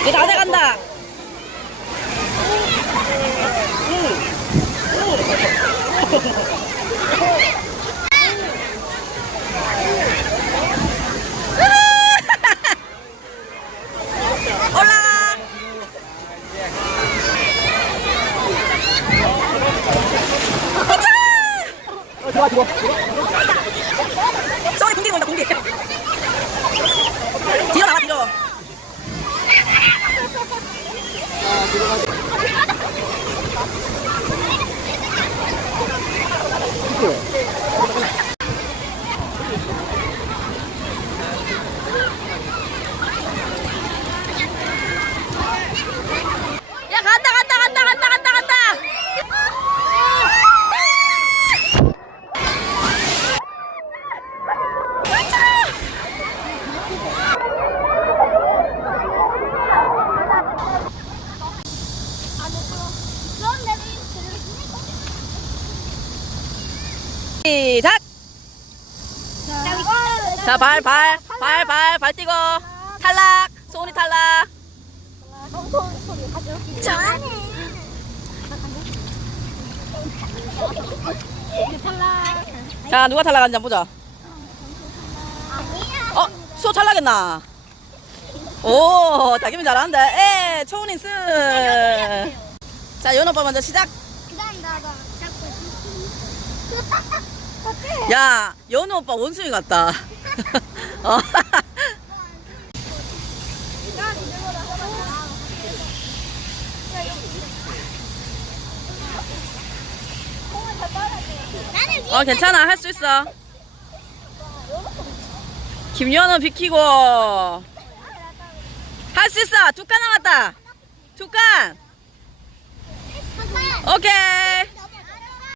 이제 다 돼간다. 올라가. 어, 좋아, 좋아. 소리 공기 온다 공기. ハハハハ! 시작. 자, 발, 발, 발, 발, 발 뛰고. 탈락. 소은이 탈락. 자. 자, 누가 탈락하는지 한번 보자. 어, 수호 탈락했나? 오, 자기면 잘하는데. 에, 초은이 승. 자, 연호 오빠 먼저 시작. 야, 연호 오빠 원숭이 같다. 어. 어, 괜찮아. 할 수 있어. 김연호 비키고. 할 수 있어. 두 칸 남았다. 두 칸. 오케이.